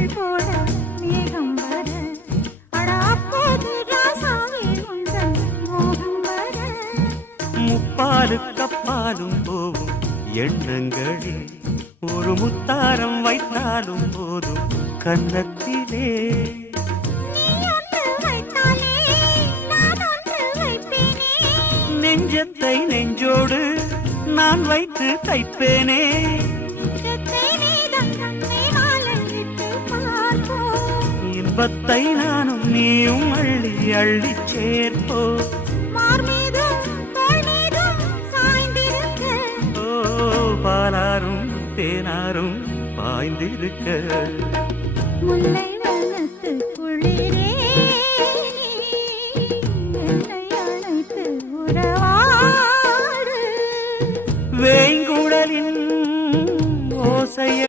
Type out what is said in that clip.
கண்கள் போட மேகம் வர அடாப்போது ராசாவே உந்தன் மோகம் வர முப்பாலு கப்பாலும் போவும் எண்ணங்களில் ஒரு முத்தாரம் வைத்தாலும் போதும் கன்னத்திலே நீ ஒன்று வைத்தாலே நான் ஒன்று வைப்பேனே நெஞ்சத்தை நெஞ்சோடு நான் வைத்து தைப்பேனே நெஞ்சத்தை நீதான் கண்ணை வாழையிட்டு பார்ப்போம் இன்பத்தை நானும் நீயும் அள்ளி அள்ளி சேர்ப்போ மார் மீதும் தோள் மீதும் சாய்ந்திருக்க பாலாரும் தேனாரும் பாய்ந்திருக்க முல்லை